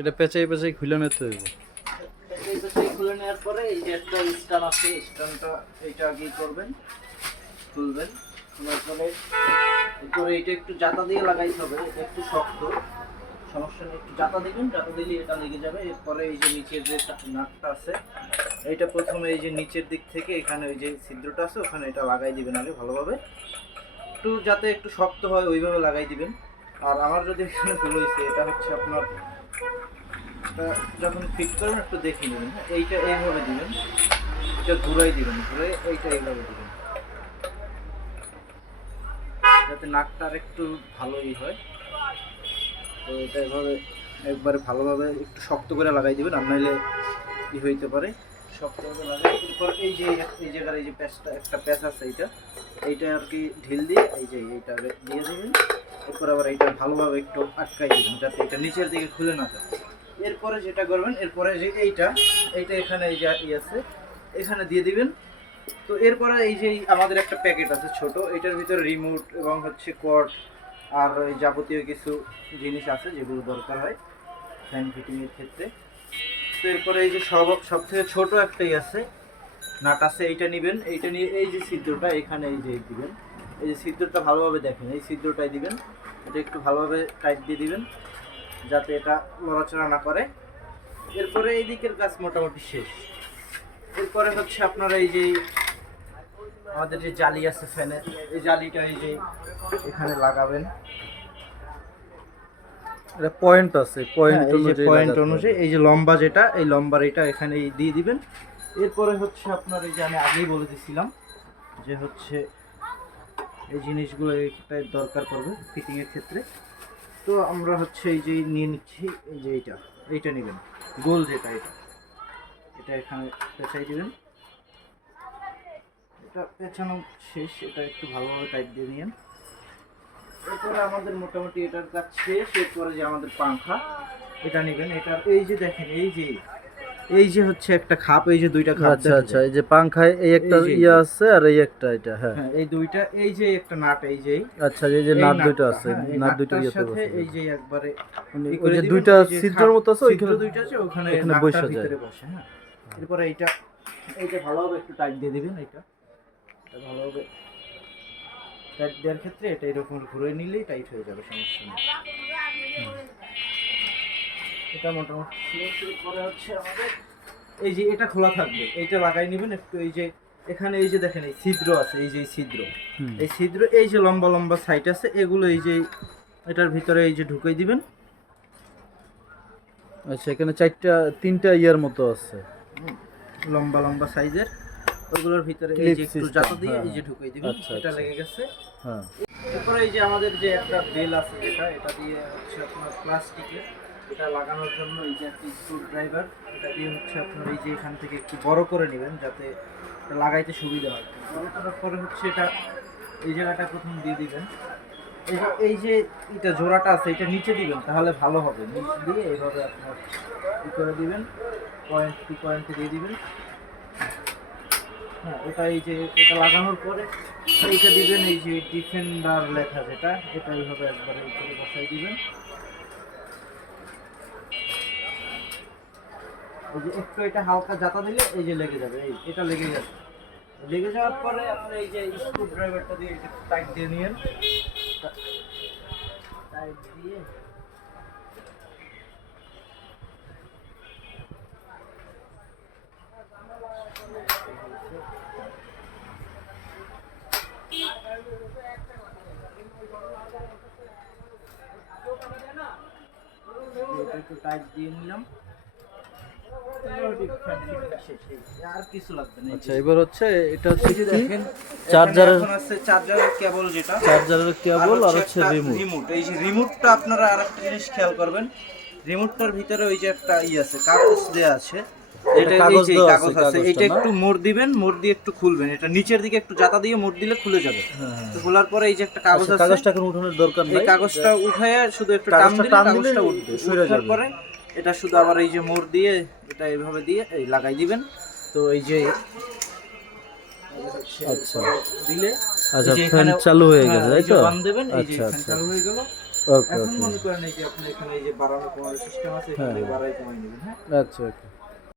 এটা পেঁচাই পেঁচাই খুলে নিতে হইব। এই পেঁচাই খুলে নেওয়ার পরে এই যে একটা স্টান আছে, স্টানটা এইটা আগেই করবেন, খুলবেন। খোলার পরে এরপরে এইটা একটু জাতা দিয়ে লাগাইতে হবে, এটা একটু শক্ত, সমস্যা নেই, একটু জাতা দিবেন, জাতা দিলে এটা লেগে যাবে। এরপরে এই যে নিচের যে নাটটা আছে, এইটা প্রথমে এই যে নিচের দিক থেকে এখানে ওই যে ছিদ্রটা আছে ওখানে এটা লাগাই দিবেন আগে ভালোভাবে, একটু যাতে একটু শক্ত হয় ওইভাবে লাগাই দিবেন। আর আমার যদি এখানে ভুল হয়েছে, এটা হচ্ছে আপনার যখন ফিট করবেন একটু দেখে নেবেন, হ্যাঁ এইটা এইভাবে দিবেন, এটা ঘুরাই দিবেন, ঘুরে এইটা এইভাবে দিবেন যাতে নাকটা আর একটু ভালোই হয়। তো এটা এভাবে একবারে ভালোভাবে একটু শক্ত করে লাগাই দিবেন, আর নাহলে কি হইতে পারে। শক্তভাবে লাগাই এরপর এই যে এই জায়গার এই যে প্যাচটা একটা প্যাচ আছে, এইটা আর কি ঢিল দিয়ে এই যে এইটা দিয়ে দেবেন। এরপর আবার এইটা ভালোভাবে একটু আটকাই দেবেন যাতে এটা নিচের দিকে খুলে না যায়। এরপরে যেটা করবেন, এরপরে যে এইটা এখানে এই যে আছে এখানে দিয়ে দিবেন। তো এরপরে এই যে আমাদের একটা প্যাকেট আছে ছোট, এটার ভিতরে রিমোট এবং হচ্ছে কর্ড আর এই যাবতীয় কিছু জিনিস আছে যেগুলো দরকার হয় ফ্যান ফিটিংয়ের ক্ষেত্রে। তো এরপরে এই যে সব থেকে ছোট একটাই আছে নাট আছে, এইটা নেবেন। এইটা নিয়ে এই যে ছিদ্রটা এখানে এই যে দিবেন, এই যে ছিদ্রটা ভালোভাবে দেখেন, এই ছিদ্রটাই দিবেন, এটা একটু ভালোভাবে টাইট দিয়ে দিবেন যাতে এটা নড়াচড়া না করে। এরপরে এই দিকের কাজ মোটামুটি শেষ। এরপরে হচ্ছে আপনারা এই যে আমাদের যে জালি আছে ফ্যানের, এই জালিটা এই যে এখানে লাগাবেন। এটা পয়েন্ট আছে, পয়েন্ট হ্যাঁ, এই যে অনুযায়ী পয়েন্ট লাগাতে অনুযায়ী হবে। এই যে লম্বা যেটা, এই লম্বার এটা এখানে দিয়ে দিবেন। এরপরে হচ্ছে আপনার এই যে আমি আগেই বলে দিয়েছিলাম যে হচ্ছে এই জিনিসগুলো এইটাই দরকার পড়বে ফিটিংয়ের ক্ষেত্রে। তো আমরা হচ্ছে এই যে নিয়ে নিচ্ছি, এই যে এইটা নেবেন, গোল যেটা এটা এখানে পেঁচাই দিবেন। এটা পেঁচানো শেষ, এটা একটু ভালোভাবে টাইট দিয়ে নিন। এরপরে আমাদের মোটামুটি এটার কাজ শেষ। এরপরে যে আমাদের পাংখা এটা নেবেন, এটার এই যে দেখেন এই যে হচ্ছে একটা খাপ, এই যে দুইটা খাপ আচ্ছা দেখা আচ্ছা, যায়। এই যে পাংখায় এই একটা এই ইয়া যে আছে আর এই একটা এটা, হ্যাঁ। হ্যাঁ এই দুইটা, এই যে একটা নাট, এই যে আচ্ছা, এই যে এই নাট দুইটা নাটটা, আছে, হ্যাঁ এই নাট দুইটা নাটটার ইয়েতে সাথে বসে এই যাবে। যে একবারে মানে ই ওই করে যে দিবেন, দুইটা ওই যে ছিদ্রের মতো আছে ছিদ্র ওইখানে, দুইটা আছে ওখানে ওখানে নাটটার বসে যায়। ভিতরে বসে। হ্যাঁ এরপরে এইটা ভালোভাবে একটু টাইট দিয়ে দিবেন। এটা ভালোভাবে টাইট দেওয়ার ক্ষেত্রে এটা এরকম ঘুরে নিলেই টাইট হয়ে যাবে, সমস্যা নেই। এটা মোটামুটি শুরু করে হচ্ছে আমাদের এই যে এটা খোলা থাকবে, এইটা লাগাই নেবেন একটু। এই যে এখানে এই যে দেখেন এই ছিদ্র আছে, এই যে ছিদ্র, এই ছিদ্র এই যে লম্বা লম্বা সাইড আছে, এগুলো এই যে এটার ভিতরে এই যে ঢুকাই দিবেন। আচ্ছা, এখানে তিনটা ইয়ার মতো আছে, লম্বা লম্বা সাইজের, ওগুলোর ভিতরে এই ক্লিপ যে একটু সিস্টেম, জাতা দিয়ে হ্যাঁ এই যে ঢুকাই দিবেন। আচ্ছা এটা আচ্ছা, লেগে গেছে। হ্যাঁ। এরপরে এই যে আমাদের যে একটা বেল আছে এটা দিয়ে হচ্ছে আপনার প্লাস্টিকের, এটা লাগানোর জন্য এই যে একটা স্ক্রু ড্রাইভার, এটা দিয়ে হচ্ছে আপনার এই যে এখান থেকে একটু বড় করে নেবেন যাতে এটা লাগাইতে সুবিধা হয়। বড় করার পরে হচ্ছে এই জায়গাটা প্রথম দিয়ে দিবেন। এই যে এটা জোড়াটা আছে এটা নিচে দিবেন, তাহলে ভালো হবে। নিচ দিয়ে এইভাবে আপনার ই করে দিবেন, পয়েন্টে দিয়ে দিবেন। হ্যাঁ এই যে এটা লাগানোর পরে এইটা দিবেন, এই যে ডিফেন্ডার লেখা যেটা, এটা এইভাবে একবারে উপরে বসাই দিবেন। এই যে একটু এটা হালকা জাতা দিলে এই যে লেগে যাবে, এটা লেগে যাবে। লেগে যাওয়ার পরে আপনি এই যে স্ক্রু ড্রাইভারটা দিয়ে একটু টাইট দিয়ে নিয়েন, টাইট দিয়ে একটু টাইট দিয়ে নিলাম। আর কিছু লাগবে না। আচ্ছা, এবার হচ্ছে এটা হচ্ছে এই যে কি, দেখেন চার্জারের এখন আছে চার্জারের কেবল যেটা, কেবল আর হচ্ছে একটা রিমোট। রিমোট। এই যে রিমোটটা আপনারা আরেকটা জিনিস খেয়াল করবেন, রিমোটটার ভিতরে ওই যে একটা আছে, কাগজ দেয়া আছে, এটা এই যে কাগজ আছে, এটা একটু মোড় দিবেন, মোড় দিয়ে একটু খুলবেন। এটা নিচের দিকে একটু জাতা দিয়ে মোড় দিলে খুলে যাবে। তো খোলার পরে এই যে একটা কাগজ আছে, কাগজটা এখন উঠানোর দরকার এই নাই, কাগজটা উঠায় শুধু একটু টান দিলে কাগজটা উঠবে। উঠার পরে এটা শুধু আবার এই যে মোড় দিয়ে এটা এইভাবে দিয়ে এই লাগাই দিবেন। তো এই যে আচ্ছা দিলে আচ্ছা, ফ্যান চালু হয়ে গেছে, তাই তো? বান দেবেন, এই যে আচ্ছা ফ্যান আচ্ছা, চালু হয়ে গেল। ওকে এখন ওকে মনে করেন এই যে আপনি এখানে এই যে বাড়ানো কমানোর সিস্টেম আছে, এখান হ্যাঁ। থেকে বাড়াই কমাই নেবেন, হ্যাঁ। আচ্ছা ওকে